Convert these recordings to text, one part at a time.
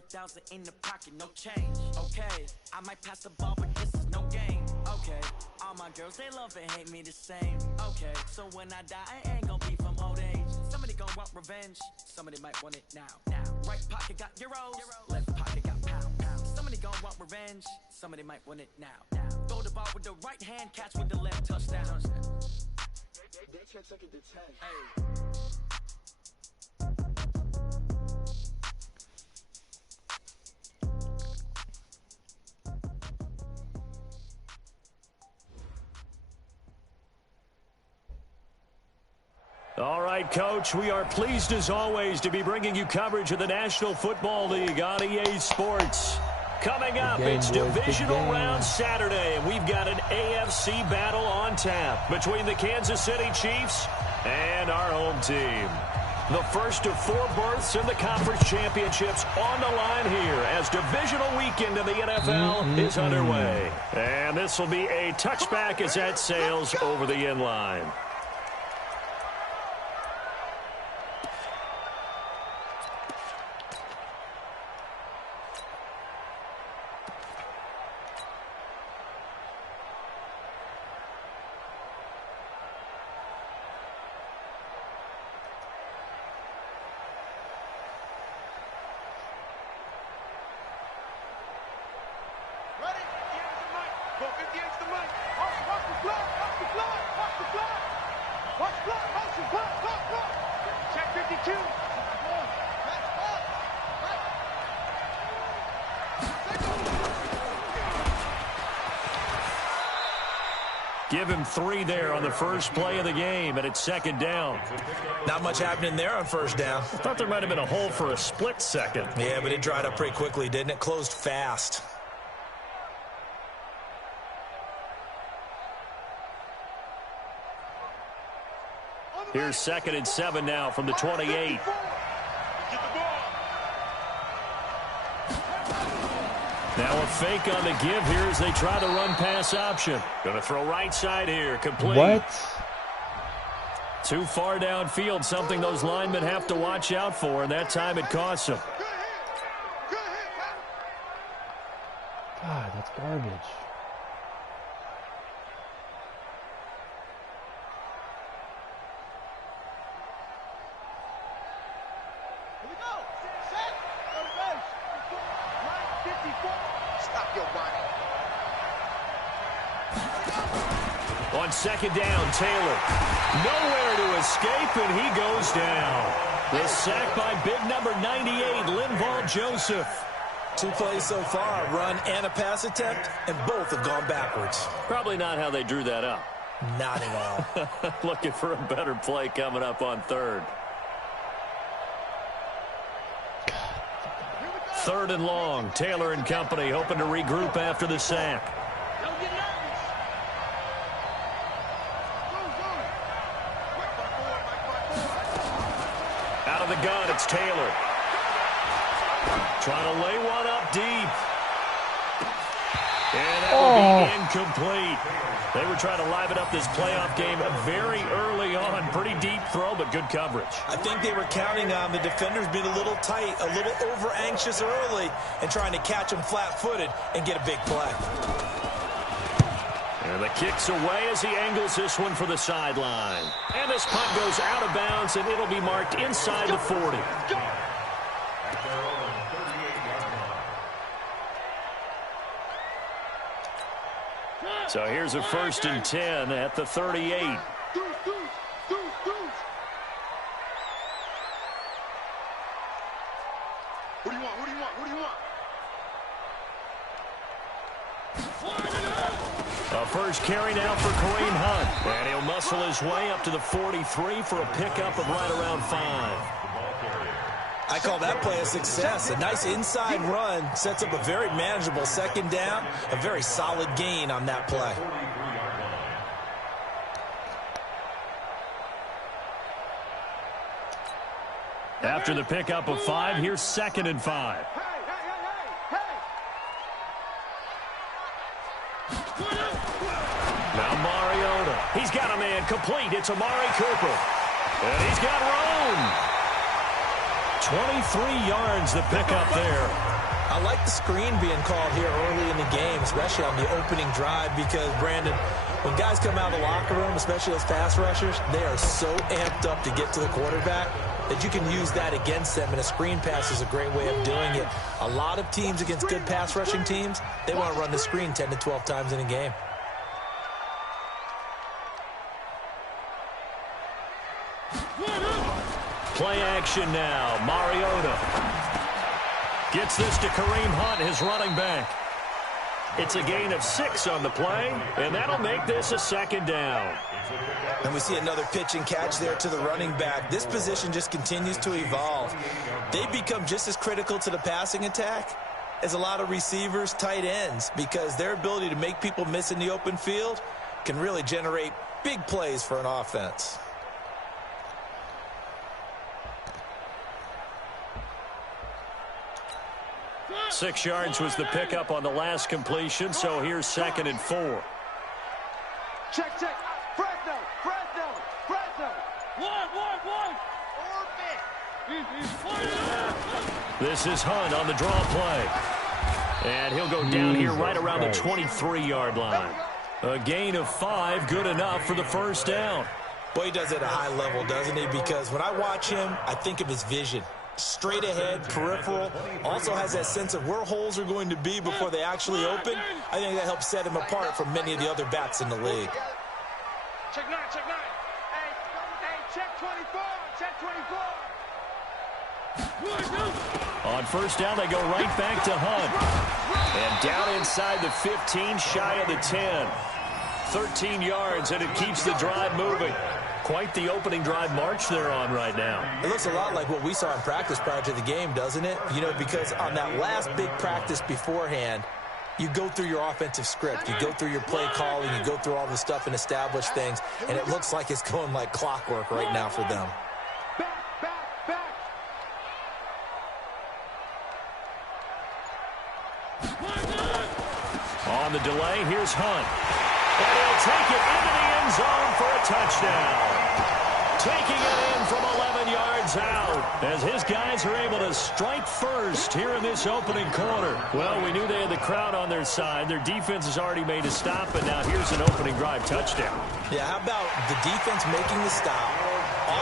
30,000 in the pocket, no change. Okay, I might pass the ball, but this is no game. Okay, all my girls, they love and hate me the same. Okay, so when I die, I ain't gonna be from old age. Somebody gonna want revenge, somebody might want it now. Right pocket got euros, left pocket got pounds. Somebody gonna want revenge, somebody might want it now. Throw the ball with the right hand, catch with the left, touchdown. That checks like a detect. Hey. All right, Coach, we are pleased as always to be bringing you coverage of the National Football League on EA Sports. Coming up, it's Divisional Round Saturday, and we've got an AFC battle on tap between the Kansas City Chiefs and our home team. The first of 4 berths in the conference championships on the line here as divisional weekend in the NFL is underway. And this will be a touchback as that sails over the end line. Give him 3 there on the first play of the game, and it's second down. Not much happening there on first down. I thought there might have been a hole for a split second. Yeah, but it dried up pretty quickly, didn't it? Closed fast. Here's 2nd and 7 now from the 28. Now a fake on the give here as they try the run-pass option. Going to throw right side here, complete. What? Too far downfield, something those linemen have to watch out for, and that time it costs them. God, that's garbage. On second down, Taylor. Nowhere to escape, and he goes down. The sack by big number 98, Linval Joseph. 2 plays so far, a run and a pass attempt, and both have gone backwards. Probably not how they drew that up. Not at all. Looking for a better play coming up on 3rd. 3rd and long. Taylor and company hoping to regroup after the sack. Out of the gun, it's Taylor. Trying to lay one up deep. And that will be incomplete. They were trying to liven up this playoff game very early on. Pretty deep throw, but good coverage. I think they were counting on the defenders being a little tight, a little over-anxious early, and trying to catch them flat-footed and get a big play. And the kick's away as he angles this one for the sideline. And this punt goes out of bounds, and it'll be marked inside the 40. So here's a 1st and 10 at the 38. What do you want? What do you want? What do you want? A first carry now for Kareem Hunt. And he'll muscle his way up to the 43 for a pickup of right around 5. I call that play a success. A nice inside run sets up a very manageable second down. A very solid gain on that play. After the pickup of 5, here's 2nd and 5. Now Mariota. He's got a man complete. It's Amari Cooper. And he's got room. 23 yards the pickup there. I like the screen being called here early in the game, especially on the opening drive, because, Brandon, when guys come out of the locker room, especially those pass rushers, they are so amped up to get to the quarterback that you can use that against them, and a screen pass is a great way of doing it. A lot of teams against good pass rushing teams, they want to run the screen 10 to 12 times in a game. Play action now. Mariota gets this to Kareem Hunt, his running back. It's a gain of 6 on the play, and that'll make this a second down. And we see another pitch and catch there to the running back. This position just continues to evolve. They become just as critical to the passing attack as a lot of receivers, tight ends, because their ability to make people miss in the open field can really generate big plays for an offense. Six yards was the pickup on the last completion, so here's 2nd and 4. Check. Fresno. This is Hunt on the draw play. And he'll go down here right around the 23-yard line. A gain of 5, good enough for the first down. Boy, he does it at a high level, doesn't he? Because when I watch him, I think of his vision. Straight ahead, peripheral, also has that sense of where holes are going to be before they actually open. I think that helps set him apart from many of the other backs in the league. Check 9. Hey, check 24. On first down, they go right back to Hunt. And down inside the 15, shy of the 10. 13 yards, and it keeps the drive moving. Quite the opening drive march they're on right now. It looks a lot like what we saw in practice prior to the game, doesn't it? You know, because on that last big practice beforehand, you go through your offensive script. You go through your play calling. You go through all the stuff and establish things. And it looks like it's going like clockwork right now for them. Back. On the delay, here's Hunt. And he'll take it into the end zone for a touchdown. Taking it in from 11 yards out as his guys are able to strike first here in this opening quarter. Well, we knew they had the crowd on their side. Their defense has already made a stop, and now here's an opening drive touchdown. Yeah, how about the defense making the stop,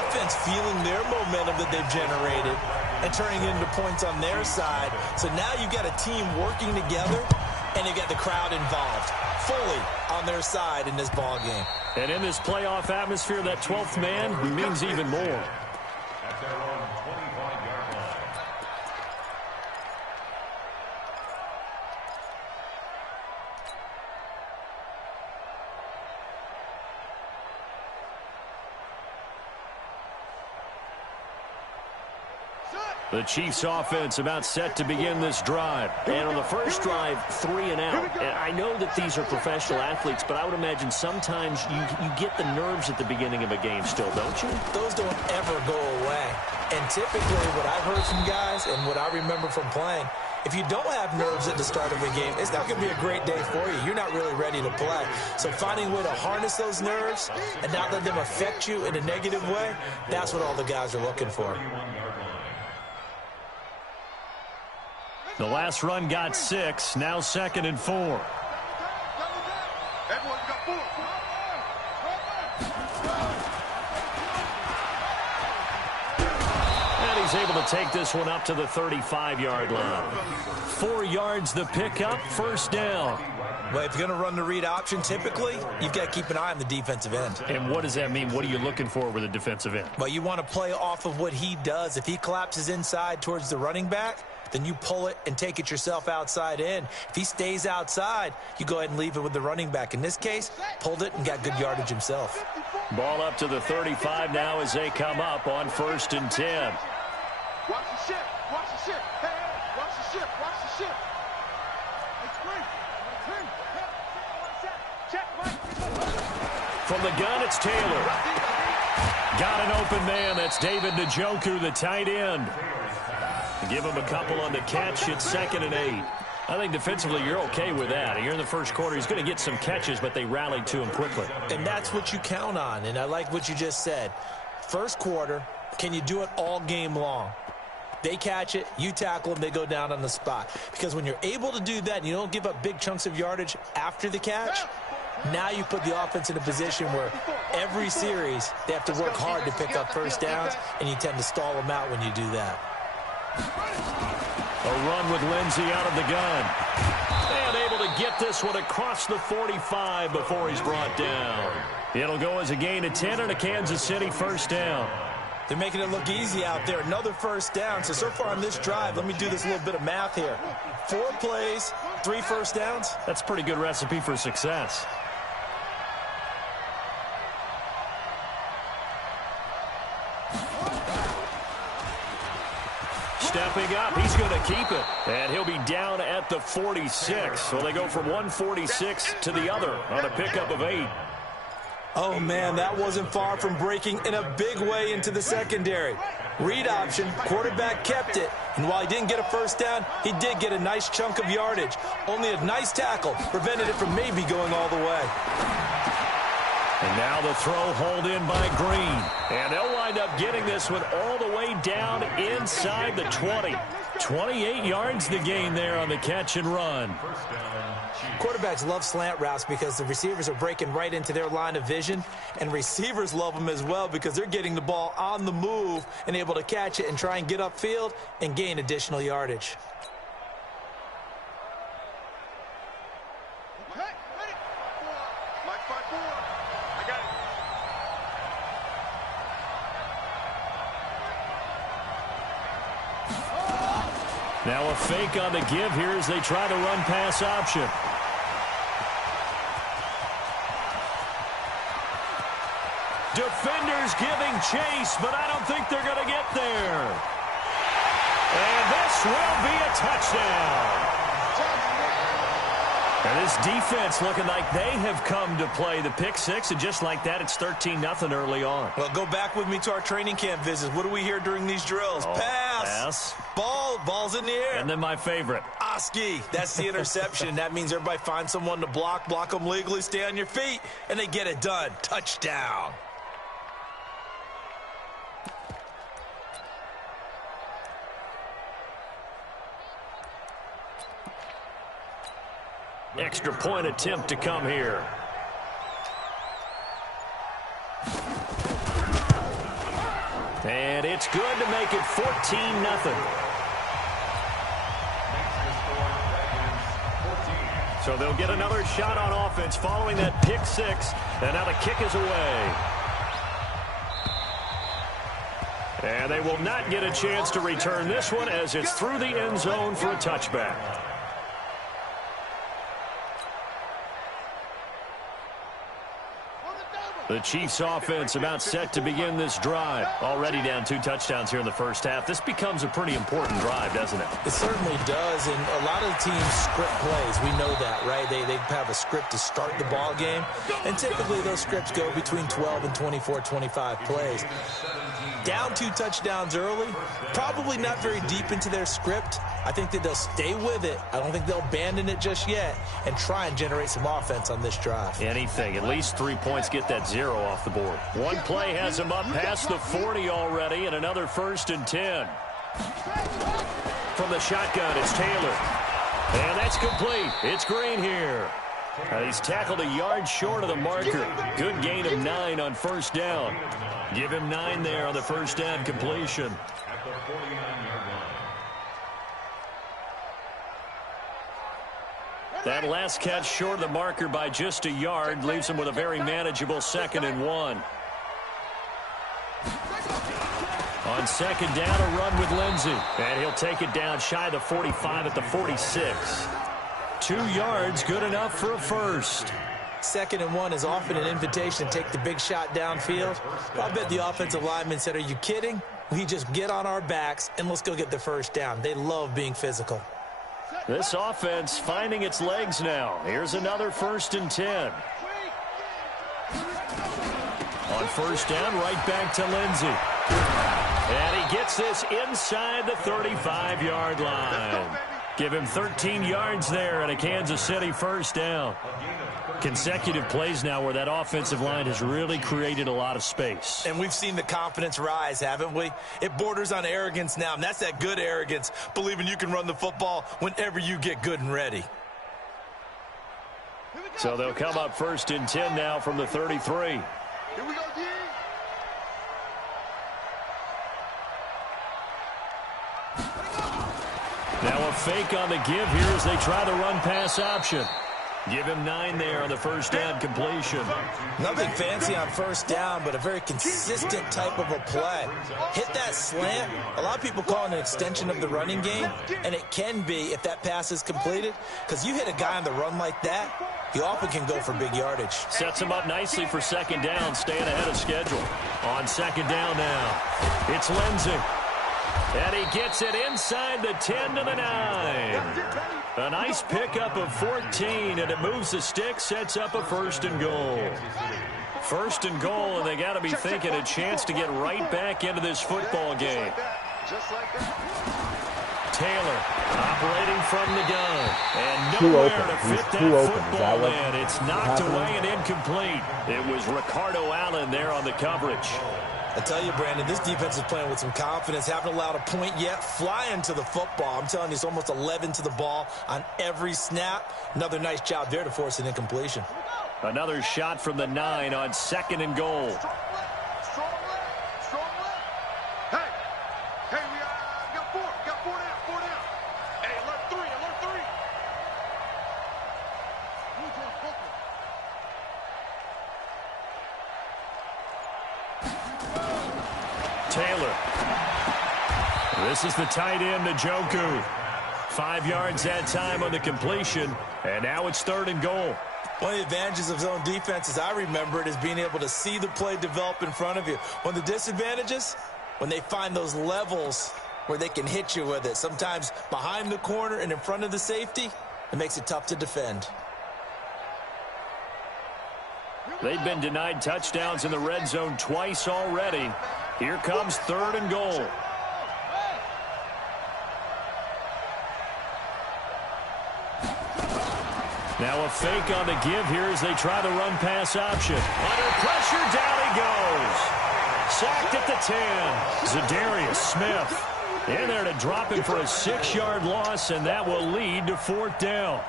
offense feeling their momentum that they've generated, and turning it into points on their side. So now you've got a team working together, and you've got the crowd involved fully on their side in this ball game. And in this playoff atmosphere, that 12th man means even more. The Chiefs offense about set to begin this drive. And on the first drive, 3 and out. And I know that these are professional athletes, but I would imagine sometimes you get the nerves at the beginning of a game still, don't you? Those don't ever go away. And typically what I've heard from guys and what I remember from playing, if you don't have nerves at the start of a game, it's not going to be a great day for you. You're not really ready to play. So finding a way to harness those nerves and not let them affect you in a negative way, that's what all the guys are looking for. The last run got 6, now 2nd and 4. Everyone got 4. And he's able to take this one up to the 35-yard line. 4 yards the pickup, first down. Well, if you're going to run the read option, typically, you've got to keep an eye on the defensive end. And what does that mean? What are you looking for with a defensive end? Well, you want to play off of what he does. If he collapses inside towards the running back, then you pull it and take it yourself outside in. If he stays outside, you go ahead and leave it with the running back. In this case, pulled it and got good yardage himself. Ball up to the 35 now as they come up on 1st and 10. Watch the ship. Hey, watch the ship. From the gun, it's Taylor. Got an open man. That's David Njoku, the tight end. Give him a couple on the catch. It's 2nd and 8. I think defensively you're okay with that. Here in the first quarter, he's going to get some catches, but they rallied to him quickly. And that's what you count on, and I like what you just said. First quarter, can you do it all game long? They catch it, you tackle them, they go down on the spot. Because when you're able to do that and you don't give up big chunks of yardage after the catch, now you put the offense in a position where every series they have to work hard to pick up first downs, and you tend to stall them out when you do that. A run with Lindsey out of the gun. And able to get this one across the 45 before he's brought down. It'll go as a gain of 10 and a Kansas City first down. They're making it look easy out there. Another first down. So far on this drive, let me do this little bit of math here. 4 plays, 3 first downs. That's a pretty good recipe for success. Stepping up, he's going to keep it. And he'll be down at the 46. So they go from 146 to the other on a pickup of 8. Oh, man, that wasn't far from breaking in a big way into the secondary. Read option, quarterback kept it. And while he didn't get a first down, he did get a nice chunk of yardage. Only a nice tackle prevented it from maybe going all the way. And now the throw hauled in by Green. And they'll wind up getting this one all the way down inside the 20. 28 yards the gain there on the catch and run. Quarterbacks love slant routes because the receivers are breaking right into their line of vision, and receivers love them as well because they're getting the ball on the move and able to catch it and try and get upfield and gain additional yardage. Now a fake on the give here as they try to run pass option. Defenders giving chase, but I don't think they're going to get there. And this will be a touchdown. And this defense looking like they have come to play the pick six, and just like that, it's 13-0 early on. Well, go back with me to our training camp visits. What do we hear during these drills? Pass. Ball's in the air. And then my favorite. Oski. That's the interception. That means everybody finds someone to block them legally, stay on your feet, and they get it done. Touchdown. Extra point attempt to come here. And it's good to make it 14-0. So they'll get another shot on offense following that pick six. And now the kick is away. And they will not get a chance to return this one as it's through the end zone for a touchback. The Chiefs offense about set to begin this drive. Already down 2 touchdowns here in the first half. This becomes a pretty important drive, doesn't it? It certainly does, and a lot of the teams script plays. We know that, right? They have a script to start the ball game, and typically those scripts go between 12 and 24, 25 plays. Down 2 touchdowns early, probably not very deep into their script. I think that they'll stay with it. I don't think they'll abandon it just yet and try and generate some offense on this drive. Anything. At least 3 points, get that 0 off the board. One play has them up past the 40 already, and another 1st and 10. From the shotgun, it's Taylor. And that's complete. It's Green here. He's tackled a yard short of the marker. Good gain of 9 on first down. Give him 9 there on the first down completion. That last catch short of the marker by just a yard leaves him with a very manageable 2nd and 1. On 2nd down, a run with Lindsey. And he'll take it down shy of the 45 at the 46. 2 yards, good enough for a first. 2nd and 1 is often an invitation to take the big shot downfield. I bet the offensive lineman said, "Are you kidding? We just get on our backs and let's go get the first down." They love being physical. This offense finding its legs now. Here's another 1st and 10. On first down, right back to Lindsey. And he gets this inside the 35-yard line. Give him 13 yards there and a Kansas City first down. Consecutive plays now where that offensive line has really created a lot of space. And we've seen the confidence rise, haven't we? It borders on arrogance now, and that's that good arrogance, believing you can run the football whenever you get good and ready. So they'll come up 1st and 10 now from the 33. Here we go, D. Now a fake on the give here as they try the run-pass option. Give him 9 there on the first down completion. Nothing fancy on first down, but a very consistent type of a play. Hit that slant. A lot of people call it an extension of the running game, and it can be if that pass is completed, because you hit a guy on the run like that, he often can go for big yardage. Sets him up nicely for 2nd down, staying ahead of schedule. On 2nd down now, it's Lindsey. And he gets it inside the 10 to the 9. A nice pickup of 14, and it moves the stick, sets up a 1st and goal. 1st and goal, and they got to be thinking a chance to get right back into this football game. Taylor operating from the gun, and nowhere to fit that football in. It's knocked away and incomplete. It was Ricardo Allen there on the coverage. I tell you, Brandon, this defense is playing with some confidence. Haven't allowed a point yet. Flying to the football. I'm telling you, it's almost 11 to the ball on every snap. Another nice job there to force an incompletion. Another shot from the 9 on 2nd and goal. Strong left. Hey, we got 4 down. Hey, alert 3. Taylor. This is the tight end, Njoku. 5 yards that time on the completion, and now it's 3rd and goal. One of the advantages of zone defense, as I remember it, is being able to see the play develop in front of you. One of the disadvantages, when they find those levels where they can hit you with it, sometimes behind the corner and in front of the safety, it makes it tough to defend. They've been denied touchdowns in the red zone twice already. Here comes 3rd and goal. Now a fake on the give here as they try the run-pass option. Under pressure, down he goes. Sacked at the 10. Zadarius Smith in there to drop him for a 6-yard loss, and that will lead to 4th down.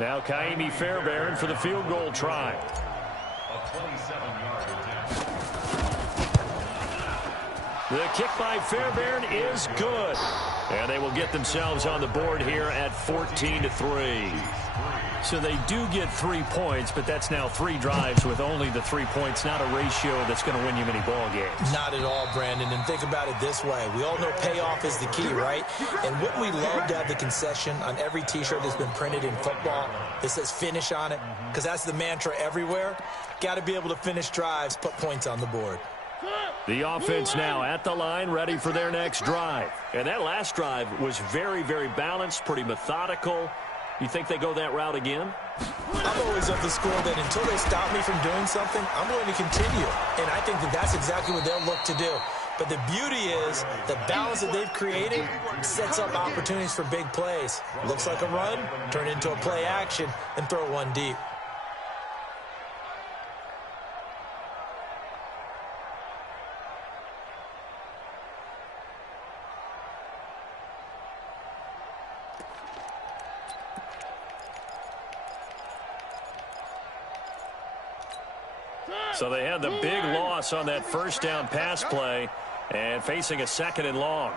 Now Kaimi Fairbairn for the field goal try. The kick by Fairbairn is good. And they will get themselves on the board here at 14-3. So they do get 3 points, but that's now 3 drives with only the 3 points, not a ratio that's going to win you many ball games. Not at all, Brandon. And think about it this way. We all know payoff is the key, right? And wouldn't we love to have the concession on every T-shirt that's been printed in football that says finish on it? Because that's the mantra everywhere. Got to be able to finish drives, put points on the board. The offense now at the line, ready for their next drive. And that last drive was very, very balanced, pretty methodical. You think they go that route again? I'm always of the school that until they stop me from doing something, I'm going to continue. And I think that that's exactly what they'll look to do. But the beauty is the balance that they've created sets up opportunities for big plays. Looks like a run, turn into a play action, and throw one deep. So they had the big loss on that first down pass play and facing a 2nd and long.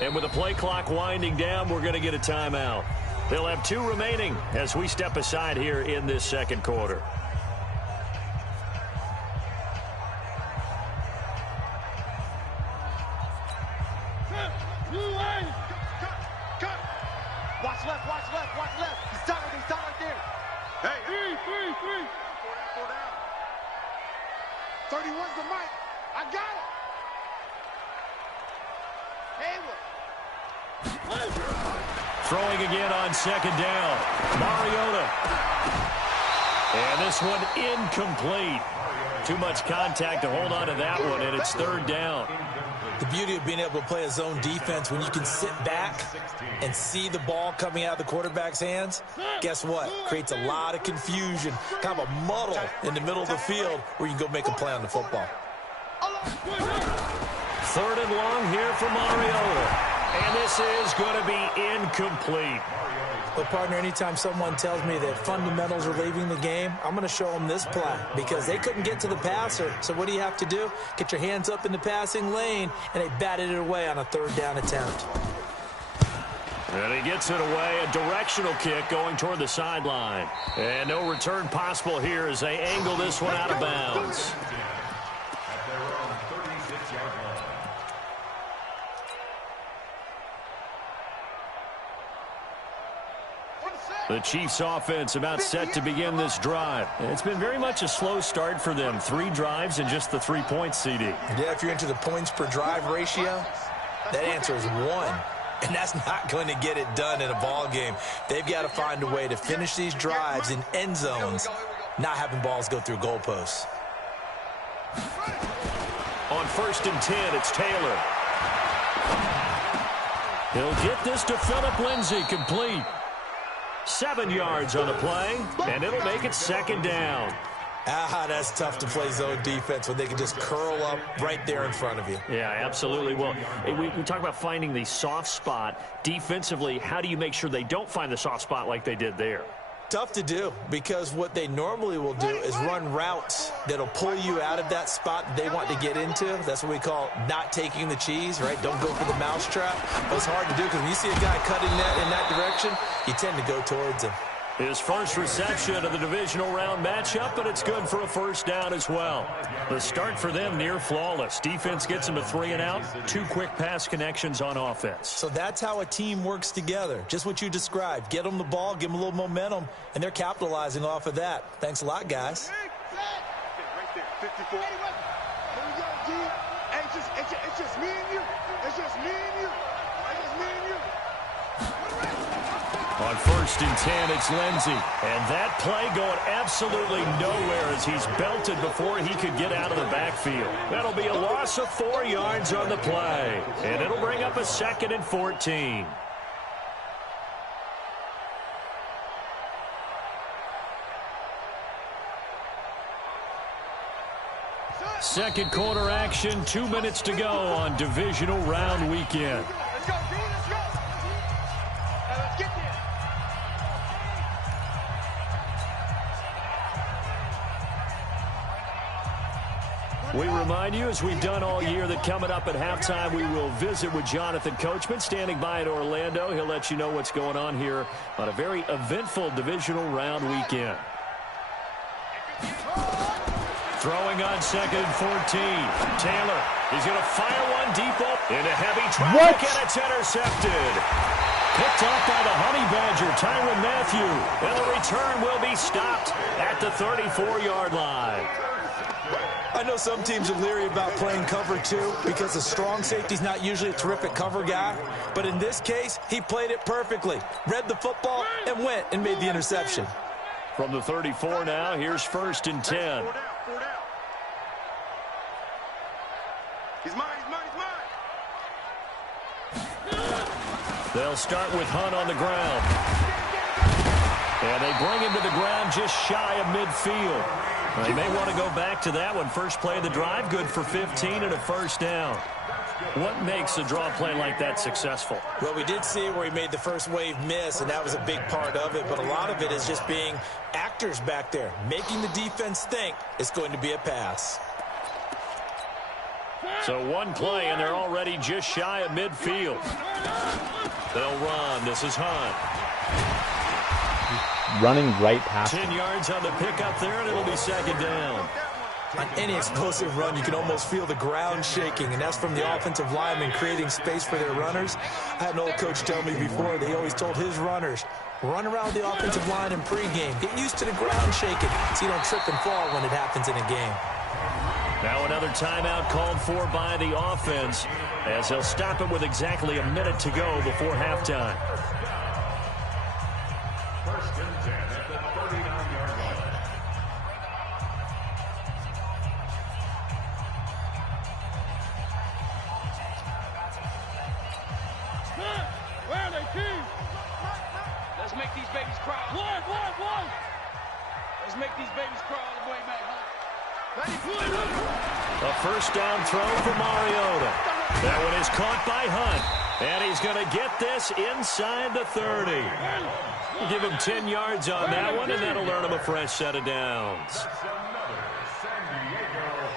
And with the play clock winding down, we're going to get a timeout. They'll have 2 remaining as we step aside here in this 2nd quarter. Watch left. He's down right there. Hey, 3. 4 down. 31's the mic. I got it. Throwing again on 2nd down. Mariota. And this one incomplete. Too much contact to hold on to that one, and it's third down. The beauty of being able to play a zone defense when you can sit back and see the ball coming out of the quarterback's hands, guess what? Creates a lot of confusion, kind of a muddle in the middle of the field where you can go make a play on the football. Third and long here for Mariota. And this is going to be incomplete. But, partner, anytime someone tells me that fundamentals are leaving the game, I'm going to show them this play because they couldn't get to the passer. So what do you have to do? Get your hands up in the passing lane, and they batted it away on a third down attempt. And he gets it away, a directional kick going toward the sideline. And no return possible here as they angle this one out of bounds. The Chiefs offense about set to begin this drive. It's been very much a slow start for them. 3 drives and just the 3 points, CD. Yeah, if you're into the points per drive ratio, that answer is 1. And that's not going to get it done in a ball game. They've got to find a way to finish these drives in end zones, not having balls go through goalposts. On 1st and 10, it's Taylor. He'll get this to Phillip Lindsay, complete. 7 yards on the play, and it'll make it 2nd down. That's tough to play zone defense when they can just curl up right there in front of you. Yeah, absolutely. Well, we talk about finding the soft spot. Defensively, how do you make sure they don't find the soft spot like they did there? Tough to do because what they normally will do is run routes that'll pull you out of that spot they want to get into. That's what we call not taking the cheese, right? Don't go for the mousetrap. But it's hard to do because when you see a guy cutting that in that direction, you tend to go towards him. His first reception of the divisional round matchup, but it's good for a 1st down as well. The start for them near flawless. Defense gets them to 3 and out. 2 quick pass connections on offense. So that's how a team works together. Just what you described. Get them the ball, give them a little momentum, and they're capitalizing off of that. Thanks a lot, guys. Right there, 54. Here we go, G. Hey, it's just me and you. It's just me and you. It's just me and you. On 1st and 10, it's Lindsay. And that play going absolutely nowhere as he's belted before he could get out of the backfield. That'll be a loss of 4 yards on the play. And it'll bring up a 2nd and 14. Second quarter action, 2 minutes to go on divisional round weekend. Let's go, G. Let's go. Let's get there. We remind you, as we've done all year, that coming up at halftime, we will visit with Jonathan Coachman, standing by in Orlando. He'll let you know what's going on here on a very eventful divisional round weekend. Throwing on 2nd and 14. Taylor, he's going to fire one deep up into heavy traffic, and it's intercepted. Picked off by the Honey Badger, Tyrann Mathieu. And the return will be stopped at the 34-yard line. I know some teams are leery about playing cover 2 because the strong safety's not usually a terrific cover guy. But in this case, he played it perfectly. Read the football and went and made the interception. From the 34 now, here's 1st and 10. 4 down. He's mine. They'll start with Hunt on the ground. And they bring him to the ground just shy of midfield. They may want to go back to that one. First play of the drive, good for 15 and a 1st down. What makes a draw play like that successful? Well, we did see where he made the first wave miss, and that was a big part of it. But a lot of it is just being actors back there, making the defense think it's going to be a pass. So one play, and they're already just shy of midfield. They'll run. This is Hunt. Running right past 10 yards on the pickup there, and it'll be 2nd down. On any explosive run, you can almost feel the ground shaking, and that's from the offensive linemen creating space for their runners. I had an old coach tell me before, they always told his runners, run around the offensive line in pregame. Get used to the ground shaking so you don't trip and fall when it happens in a game. Now another timeout called for by the offense as they'll stop it with exactly a minute to go before halftime. babies cry. One. Let's make these babies cry all the way back home. A first down throw for Mariota. That one is caught by Hunt. And he's going to get this inside the 30. Give him 10 yards on that one, and that'll earn him a fresh set of downs.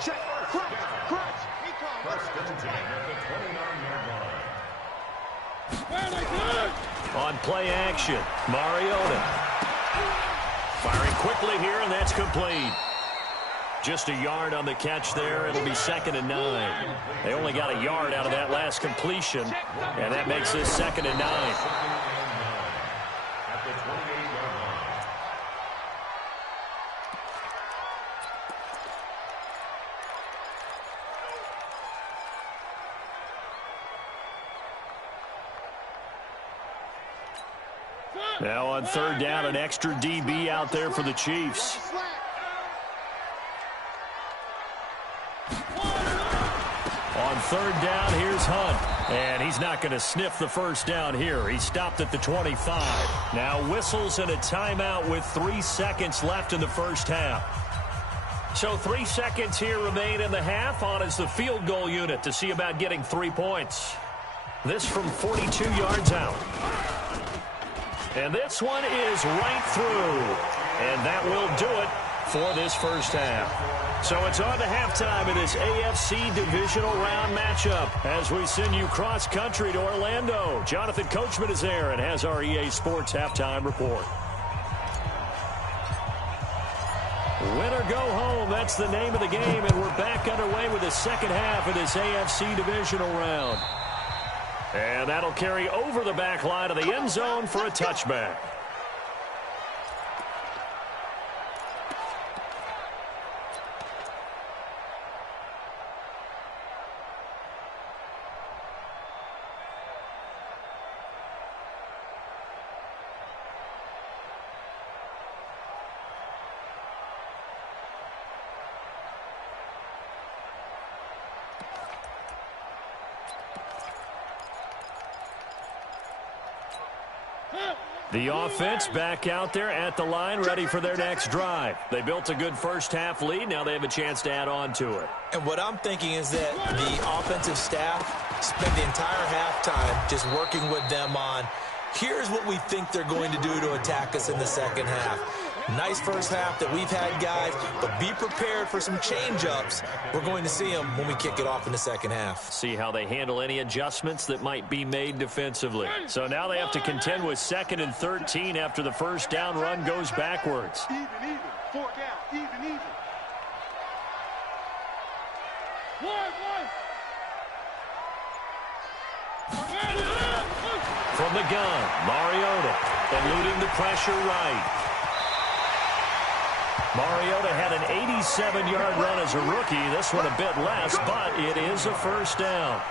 Check, crunch. On play action, Mariota. Firing quickly here, and that's complete. Just a yard on the catch there. It'll be 2nd and 9. They only got a yard out of that last completion, and that makes this 2nd and 9. Now on 3rd down, an extra DB out there for the Chiefs. On 3rd down, here's Hunt. And he's not going to sniff the first down here. He stopped at the 25. Now whistles and a timeout with 3 seconds left in the first half. So 3 seconds here remain in the half. On is the field goal unit to see about getting 3 points. This from 42 yards out. And this one is right through. And that will do it for this first half. So it's on to halftime in this AFC divisional round matchup as we send you cross-country to Orlando. Jonathan Coachman is there and has our EA Sports halftime report. Win or go home, that's the name of the game, and we're back underway with the second half of this AFC divisional round. And that'll carry over the back line of the end zone for a touchback. The offense back out there at the line, ready for their next drive. They built a good first-half lead. Now they have a chance to add on to it. And what I'm thinking is that the offensive staff spent the entire halftime just working with them on, here's what we think they're going to do to attack us in the second half. Nice first half that we've had, guys, but be prepared for some change-ups. We're going to see them when we kick it off in the second half. See how they handle any adjustments that might be made defensively. So now they have to contend with 2nd and 13 after the first down run goes backwards. Even. 4 down, even. From the gun, Mariota eluding the pressure right. Mariota had an 87-yard run as a rookie. This one a bit less, but it is a first down.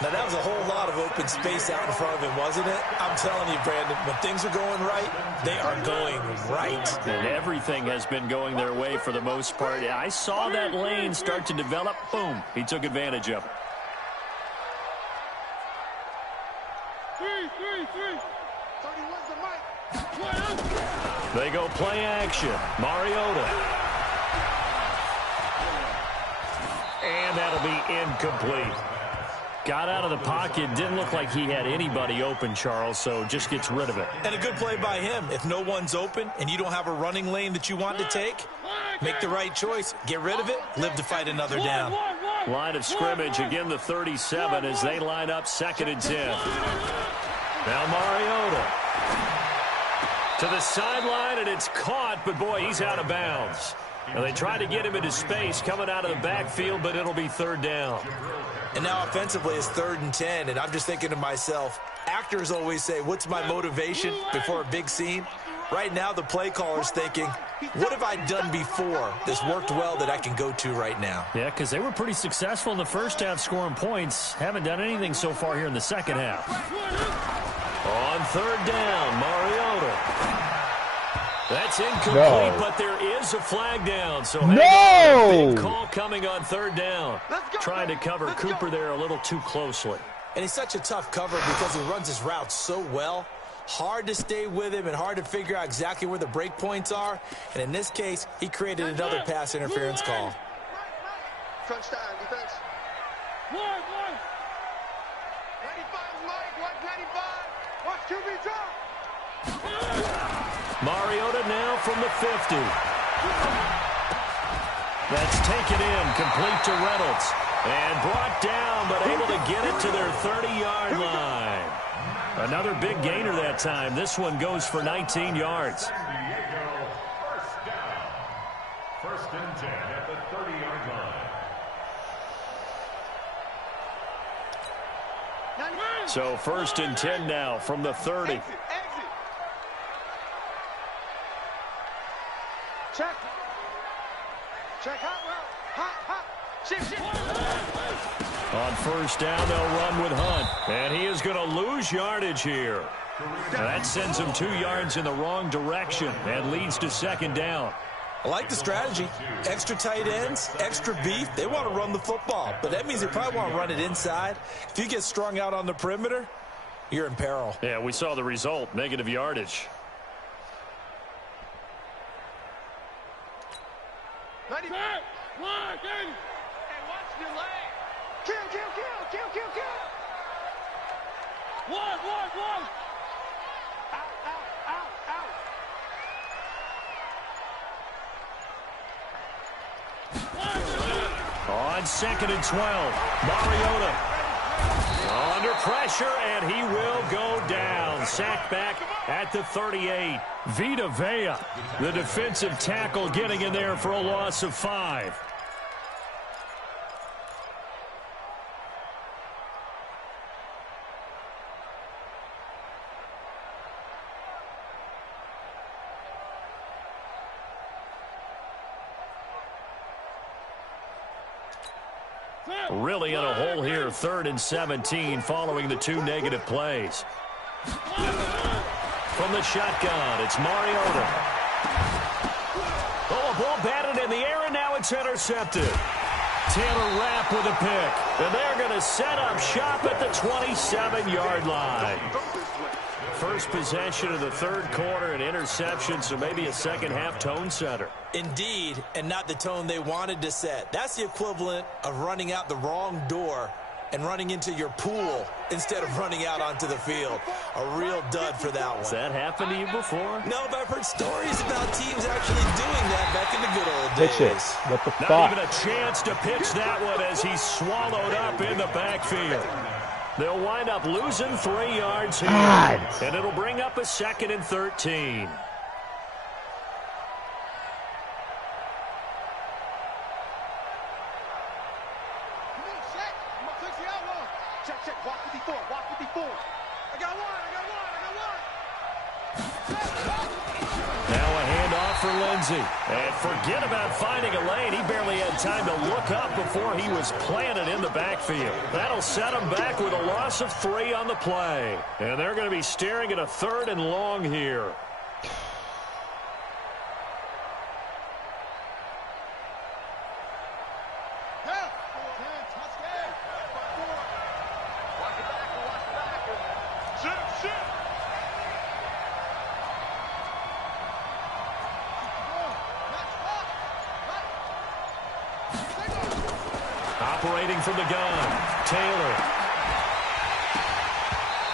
Now, that was a whole lot of open space out in front of him, wasn't it? I'm telling you, Brandon, when things are going right, they are going right. And everything has been going their way for the most part. I saw that lane start to develop. Boom. He took advantage of it. 31's the mic. They go play action. Mariota. And that'll be incomplete. Got out of the pocket. Didn't look like he had anybody open, Charles, so just gets rid of it. And a good play by him. If no one's open and you don't have a running lane that you want to take, make the right choice. Get rid of it. Live to fight another down. Line of scrimmage, again the 37 as they line up 2nd and 10. Now Mariota to the sideline, and it's caught, but boy, he's out of bounds. And they tried to get him into space coming out of the backfield, but it'll be 3rd down. And now offensively it's 3rd and 10, and I'm just thinking to myself, actors always say, what's my motivation before a big scene? Right now the play caller's thinking, what have I done before that's worked well that I can go to right now? Yeah, because they were pretty successful in the first half scoring points. Haven't done anything so far here in the second half. On 3rd down, Mariota. That's incomplete, but there is a flag down. So big call coming on 3rd down. Trying to cover Cooper there a little too closely. And he's such a tough cover because he runs his route so well. Hard to stay with him and hard to figure out exactly where the break points are. And in this case, he created another pass interference call. Crunch time, defense. 95, Mike. 195. Watch QB drop. Mariota now from the 50. That's taken in, complete to Reynolds. And brought down, but able to get it to their 30-yard line. Another big gainer that time. This one goes for 19 yards. First down. First and 10 at the 30-yard line. So first and 10 now from the 30. Exit. Check. Check hot route. Hot. Shift. On first down, they'll run with Hunt. And he is going to lose yardage here. That sends him 2 yards in the wrong direction and leads to second down. I like the strategy. Extra tight ends, extra beef. They want to run the football, but that means they probably want to run it inside. If you get strung out on the perimeter, you're in peril. Yeah, we saw the result, negative yardage. 95. And watch your leg. Kill. One. Out. On second and 12, Mariota under pressure, and he will go down. Sacked back at the 38. Vita Vea, the defensive tackle, getting in there for a loss of 5. Really in a hole here, 3rd and 17, following the 2 negative plays. From the shotgun, it's Mariota. Oh, a ball batted in the air, and now it's intercepted. Taylor Rapp with a pick. And they're going to set up shop at the 27-yard line. First possession of the 3rd quarter, an interception, so maybe a second-half tone setter. Indeed, and not the tone they wanted to set. That's the equivalent of running out the wrong door and running into your pool instead of running out onto the field. A real dud for that one. Has that happened to you before? No, but I've heard stories about teams actually doing that back in the good old days. Pitch it. What the fuck? Not even a chance to pitch that one as he's swallowed up in the backfield. They'll wind up losing 3 yards here. God. And it'll bring up a 2nd and 13. Check. Walk 54. I got one. Now a handoff for Lindsey. And forget about finding a lane. He barely had time to look up before he was planted in the backfield. That'll set him back with a loss of 3 on the play. And they're going to be staring at a 3rd and long here. Operating from the gun, Taylor.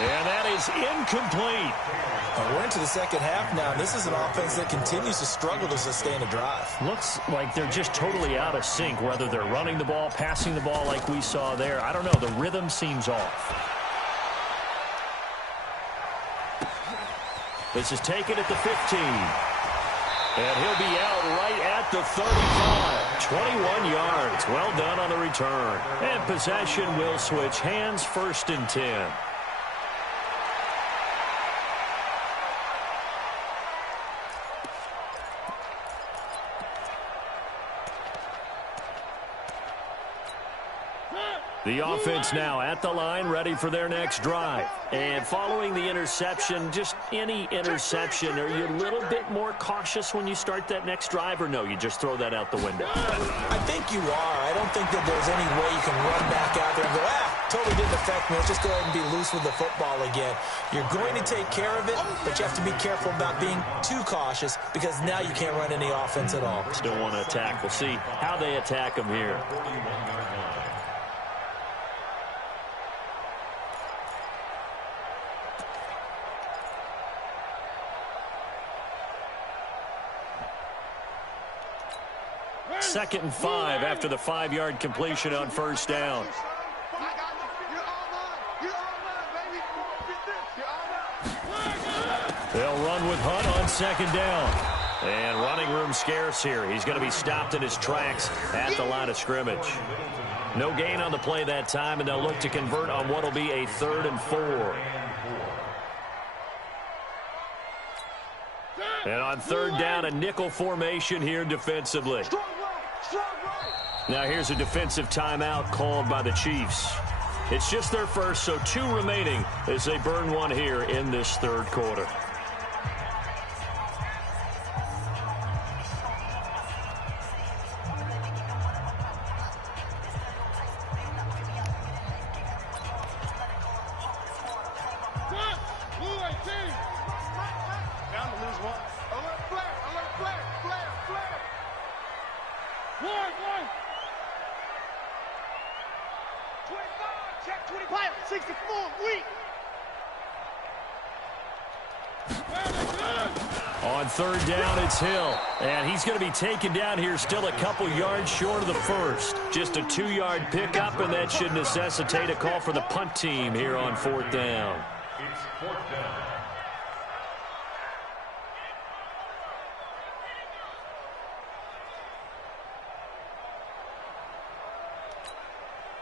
And that is incomplete. We're into the second half now. This is an offense that continues to struggle to sustain a drive. Looks like they're just totally out of sync, whether they're running the ball, passing the ball like we saw there. I don't know. The rhythm seems off. This is taken at the 15. And he'll be out right at the 35. 21 yards. Well done on the return. And possession will switch hands, 1st and 10. The offense now at the line, ready for their next drive. And following the interception, just any interception, are you a little bit more cautious when you start that next drive, or no, you just throw that out the window? I think you are. I don't think that there's any way you can run back out there and go, totally didn't affect me. Let's just go ahead and be loose with the football again. You're going to take care of it, but you have to be careful about being too cautious because now you can't run any offense at all. Still want to attack. We'll see how they attack them here. Second and 5 after the 5-yard completion on first down. They'll run with Hunt on second down. And running room scarce here. He's going to be stopped in his tracks at the line of scrimmage. No gain on the play that time, and they'll look to convert on what will be a 3rd and 4. And on third down, a nickel formation here defensively. Now here's a defensive timeout called by the Chiefs. It's just their first, so 2 remaining as they burn one here in this third quarter. On third down, it's Hill. And he's going to be taken down here still a couple yards short of the first. Just a 2-yard pickup, and that should necessitate a call for the punt team here on 4th down. It's 4th down.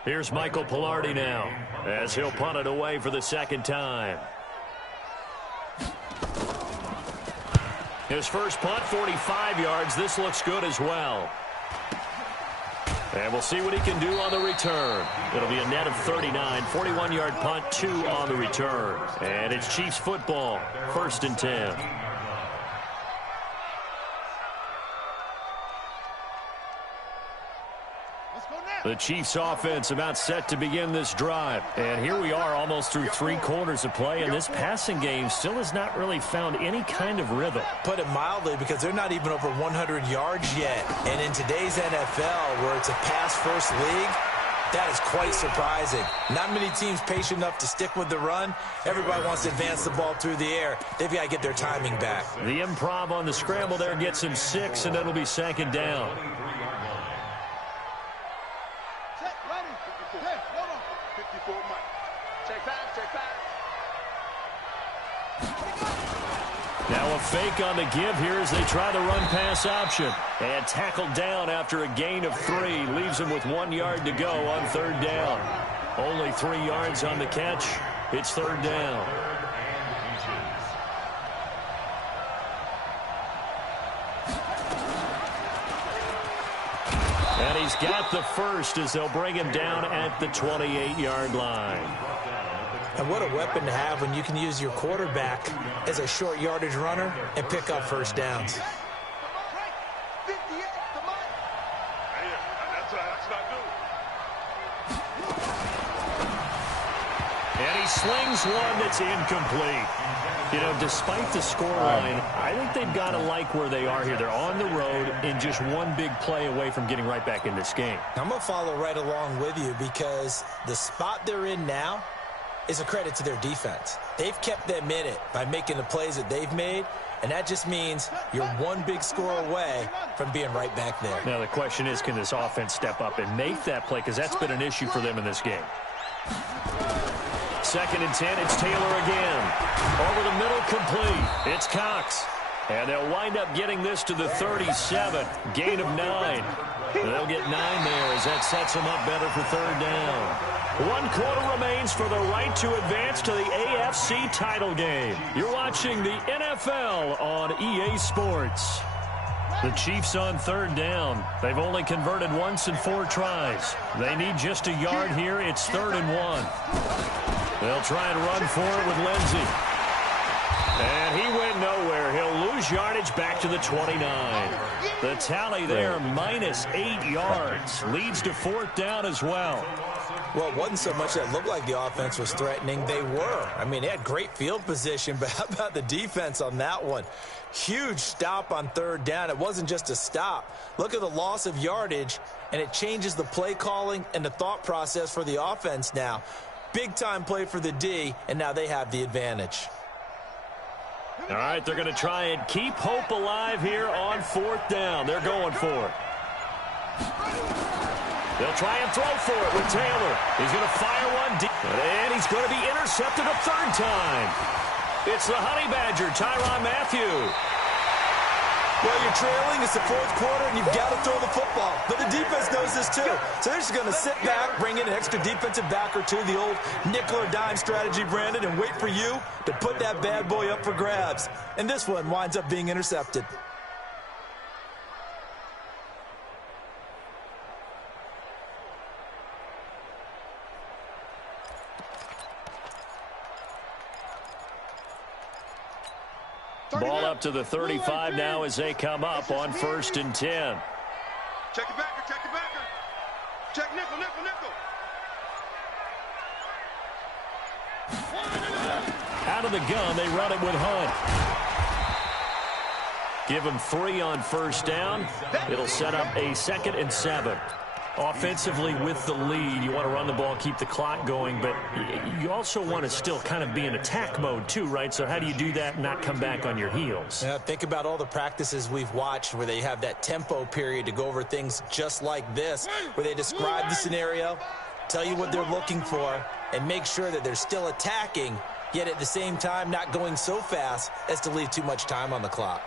Here's Michael Pilardi now as he'll punt it away for the second time. His first punt, 45 yards. This looks good as well. And we'll see what he can do on the return. It'll be a net of 39, 41-yard punt, 2 on the return. And it's Chiefs football, 1st and 10. The Chiefs offense about set to begin this drive. And here we are almost through 3 quarters of play, and this passing game still has not really found any kind of rhythm. Put it mildly, because they're not even over 100 yards yet. And in today's NFL, where it's a pass-first league, that is quite surprising. Not many teams patient enough to stick with the run. Everybody wants to advance the ball through the air. They've got to get their timing back. The improv on the scramble there gets him 6, and it'll be second down. Now a fake on the give here as they try the run-pass option. And tackled down after a gain of 3. Leaves him with 1 yard to go on third down. Only 3 yards on the catch. It's third down. And he's got the first as they'll bring him down at the 28-yard line. And what a weapon to have when you can use your quarterback as a short yardage runner and pick up first downs. And he slings one that's incomplete. You know, despite the scoreline, I think they've got to like where they are here. They're on the road and just one big play away from getting right back in this game. I'm going to follow right along with you because the spot they're in now is a credit to their defense. They've kept them in it by making the plays that they've made, and that just means you're one big score away from being right back there. Now the question is, can this offense step up and make that play? Because that's been an issue for them in this game. 2nd and 10, it's Taylor again. Over the middle, complete. It's Cox. And they'll wind up getting this to the 37. Gain of 9. They'll get 9 there as that sets them up better for third down. 1 quarter remains for the right to advance to the AFC title game. You're watching the NFL on EA Sports. The Chiefs on third down. They've only converted once in 4 tries. They need just a yard here. It's 3rd and 1. They'll try and run for it with Lindsey. And he went nowhere. He'll lose yardage back to the 29. The tally there, -8 yards. Leads to 4th down as well. Well, it wasn't so much that it looked like the offense was threatening. They were. I mean, they had great field position, but how about the defense on that one? Huge stop on third down. It wasn't just a stop. Look at the loss of yardage, and it changes the play calling and the thought process for the offense now. Big-time play for the D, and now they have the advantage. All right, they're going to try and keep hope alive here on fourth down. They're going for it. They'll try and throw for it with Taylor. He's going to fire one deep, and he's going to be intercepted a third time. It's the Honey Badger, Tyrann Mathieu. Well, you're trailing. It's the fourth quarter, and you've got to throw the football. But the defense knows this, too. So they're just going to sit back, bring in an extra defensive back or two, the old nickel or dime strategy, Brandon, and wait for you to put that bad boy up for grabs. And this one winds up being intercepted. Ball up to the 35 now as they come up on 1st and 10. Check the backer, check the backer. Check nickel, nickel, nickel. Out of the gun, they run it with Hunt. Give him 3 on 1st down. It'll set up a 2nd and 7. Offensively with the lead, you want to run the ball, keep the clock going, but you also want to still kind of be in attack mode too, right? So how do you do that and not come back on your heels? Yeah, think about all the practices we've watched where they have that tempo period to go over things just like this, where they describe the scenario, tell you what they're looking for, and make sure that they're still attacking, yet at the same time not going so fast as to leave too much time on the clock.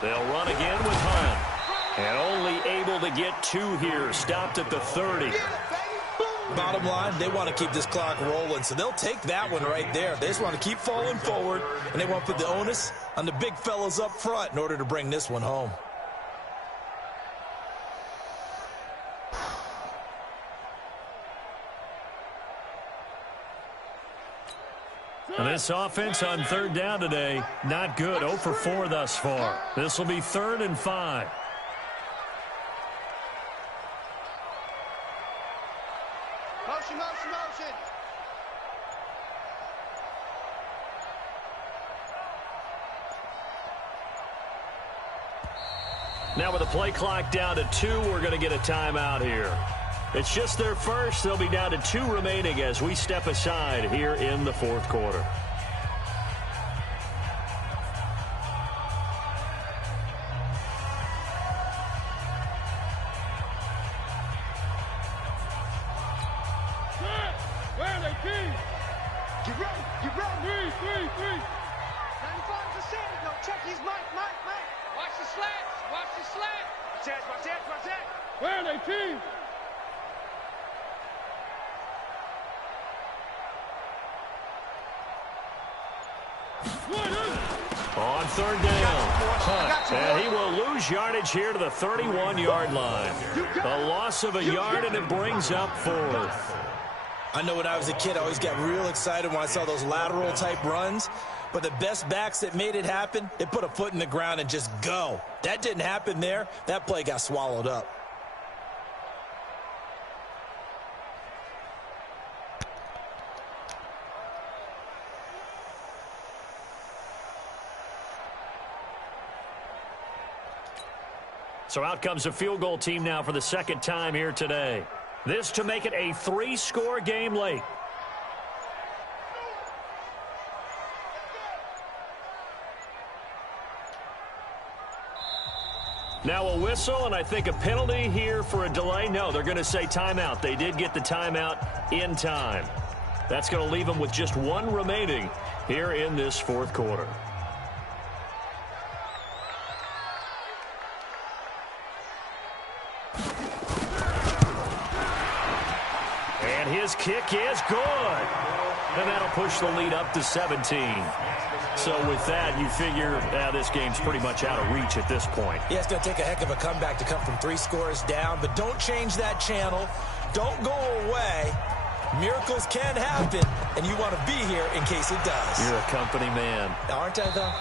They'll run again with Hunt. And only able to get 2 here. Stopped at the 30. Bottom line, they want to keep this clock rolling, so they'll take that one right there. They just want to keep falling forward, and they want to put the onus on the big fellas up front in order to bring this one home. And this offense on 3rd down today, not good. 0 for 4 thus far. This will be 3rd and 5. Motion, motion, motion. Now with the play clock down to 2, we're going to get a timeout here. It's just their first. They'll be down to 2 remaining as we step aside here in the 4th quarter. Where are they, King? Get ready, get ready. 3. 95%. No, check his mic. Watch the slats, watch the slats. Watch that. Where are they, King? On 3rd down, Hunt, and he will lose yardage here to the 31-yard line. A loss of a yard, and it brings up 4th. I know when I was a kid, I always got real excited when I saw those lateral-type runs. But the best backs that made it happen, they put a foot in the ground and just go. That didn't happen there. That play got swallowed up. So out comes a field goal team now for the 2nd time here today. This to make it a 3-score game late. Now a whistle, and I think a penalty here for a delay. No, they're going to say timeout. They did get the timeout in time. That's going to leave them with just 1 remaining here in this 4th quarter. And his kick is good. And that'll push the lead up to 17. So with that, you figure this game's pretty much out of reach at this point. Yeah, it's going to take a heck of a comeback to come from 3 scores down, but don't change that channel. Don't go away. Miracles can happen, and you want to be here in case it does. You're a company man. Aren't I, though?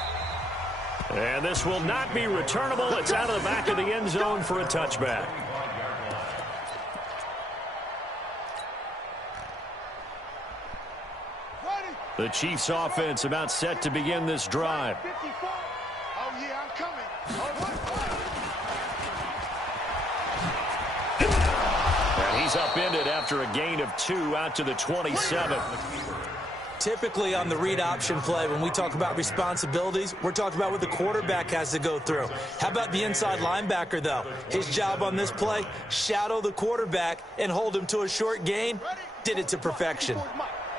And this will not be returnable. It's out of the back of the end zone for a touchback. The Chiefs offense about set to begin this drive. Oh, yeah, I'm coming. And he's upended after a gain of 2 out to the 27. Typically on the read option play, when we talk about responsibilities, we're talking about what the quarterback has to go through. How about the inside linebacker, though? His job on this play, shadow the quarterback and hold him to a short gain. Did it to perfection.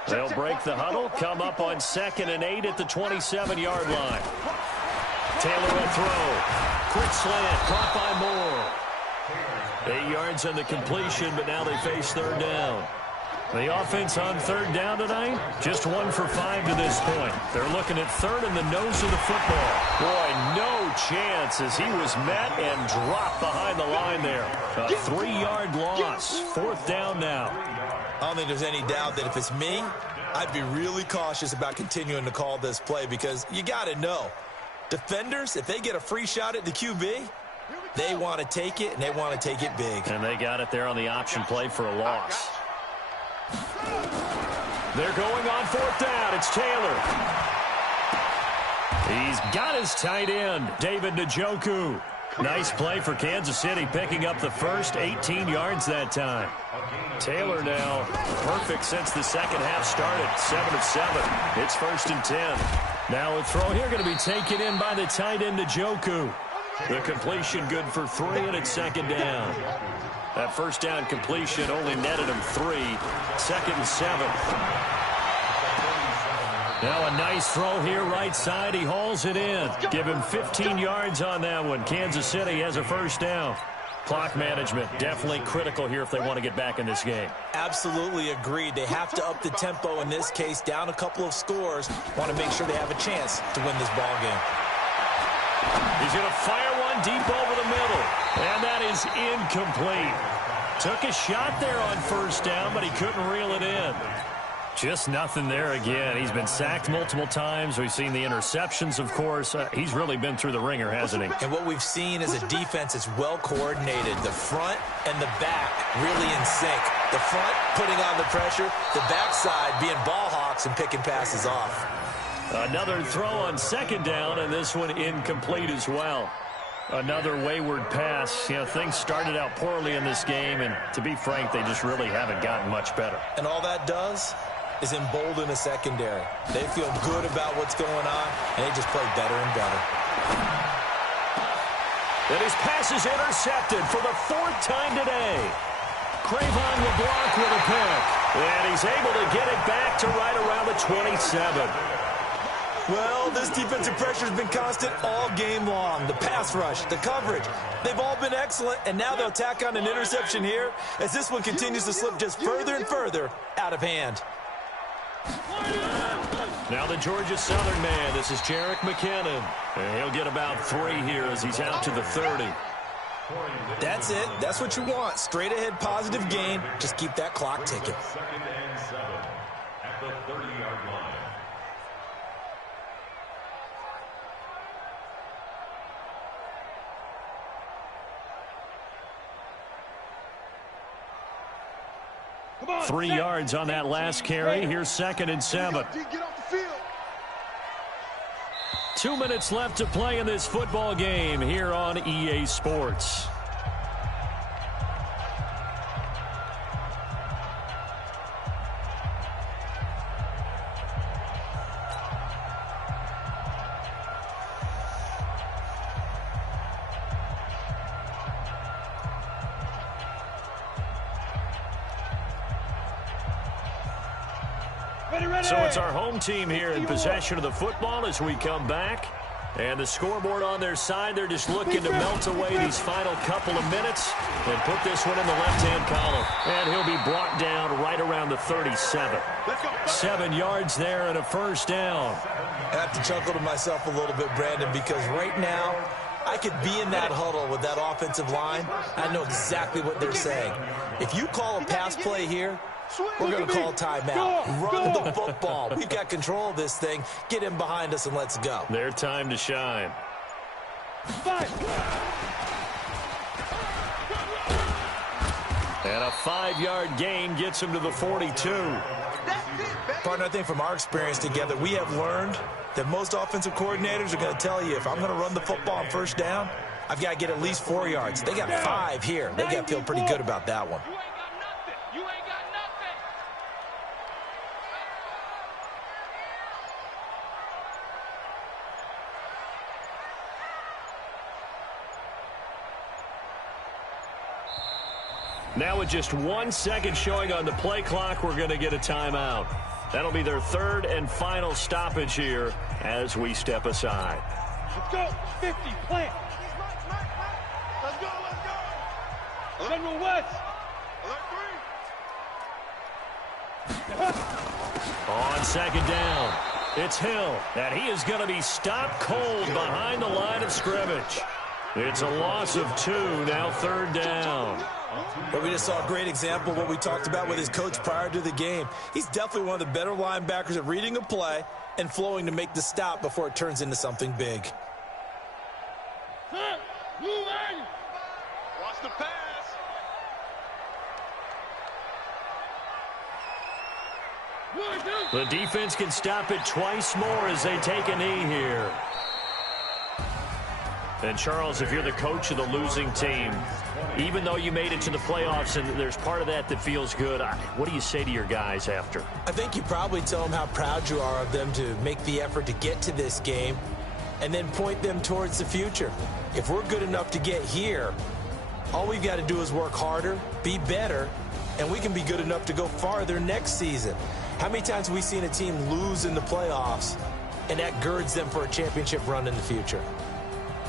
They'll break the huddle, come up on 2nd and 8 at the 27-yard line. Taylor will throw. Quick slant, caught by Moore. 8 yards on the completion, but now they face 3rd down. The offense on 3rd down tonight, just 1 for 5 to this point. They're looking at 3rd in the nose of the football. Boy, no chance as he was met and dropped behind the line there. A 3-yard loss. 4th down now. I don't think there's any doubt that if it's me, I'd be really cautious about continuing to call this play because you got to know, defenders, if they get a free shot at the QB, they want to take it, and they want to take it big. And they got it there on the option play for a loss. They're going on 4th down. It's Taylor. He's got his tight end, David Njoku. Nice play for Kansas City, picking up the first 18 yards that time. Taylor now perfect since the second half started. 7 of 7. It's 1st and 10. Now a throw here going to be taken in by the tight end Njoku. The completion good for 3, and it's 2nd down. That 1st down completion only netted him 3. 2nd and 7. Now a nice throw here right side. He hauls it in. Give him 15 yards on that one. Kansas City has a 1st down. Clock management definitely critical here if they want to get back in this game. Absolutely agreed. They have to up the tempo in this case, down a couple of scores. Want to make sure they have a chance to win this ball game. He's going to fire one deep over the middle. And that is incomplete. Took a shot there on 1st down, but he couldn't reel it in. Just nothing there again. He's been sacked multiple times. We've seen the interceptions, of course. He's really been through the ringer, hasn't he? And what we've seen is a defense that's well coordinated. The front and the back really in sync. The front putting on the pressure, the backside being ball hawks and picking passes off. Another throw on 2nd down, and this one incomplete as well. Another wayward pass. You know, things started out poorly in this game, and to be frank, they just really haven't gotten much better. And all that does is embolden a secondary. They feel good about what's going on, and they just play better and better. And his pass is intercepted for the 4th time today. Cravon LeBlanc with a pick. And he's able to get it back to right around the 27. Well, this defensive pressure has been constant all game long. The pass rush, the coverage, they've all been excellent, and now they'll tack on an interception here as this one continues to slip just further and further out of hand. Now the Georgia Southern man, this is Jerick McKinnon. And he'll get about 3 here as he's out to the 30. That's it. That's what you want. Straight ahead positive gain. Just keep that clock ticking. 2nd and 7 at the 30-yard line. Come on, 3 yards on that last carry. Here's 2nd and 7. Get off the field. 2 minutes left to play in this football game here on EA Sports. So it's our home team here in possession of the football as we come back. And the scoreboard on their side, they're just looking to melt away these final couple of minutes and put this one in the left-hand column. And he'll be brought down right around the 37. 7 yards there and a 1st down. I have to chuckle to myself a little bit, Brandon, because right now I could be in that huddle with that offensive line. I know exactly what they're saying. If you call a pass play here, we're going to call timeout. Run the football. We've got control of this thing. Get him behind us and let's go. Their time to shine. And a 5-yard gain gets him to the 42. Partner, I think from our experience together, we have learned that most offensive coordinators are going to tell you, if I'm going to run the football on first down, I've got to get at least 4 yards. They got 5 here. They got to feel pretty good about that one. You ain't got nothing. Now with just 1 second showing on the play clock, we're going to get a timeout. That'll be their third and final stoppage here as we step aside. Let's go. 50, plant. Let's go. General West. On second down, it's Hill, and he is going to be stopped cold behind the line of scrimmage. It's a loss of 2, now third down. But we just saw a great example of what we talked about with his coach prior to the game. He's definitely one of the better linebackers at reading a play and flowing to make the stop before it turns into something big. Watch the pass. The defense can stop it twice more as they take a knee here. And Charles, if you're the coach of the losing team, even though you made it to the playoffs and there's part of that that feels good, what do you say to your guys after? I think you probably tell them how proud you are of them to make the effort to get to this game and then point them towards the future. If we're good enough to get here, all we've got to do is work harder, be better, and we can be good enough to go farther next season. How many times have we seen a team lose in the playoffs, and that girds them for a championship run in the future?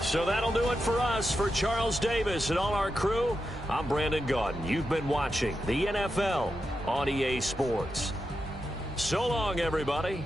So that'll do it for us. For Charles Davis and all our crew, I'm Brandon Gaudin. You've been watching the NFL on EA Sports. So long, everybody.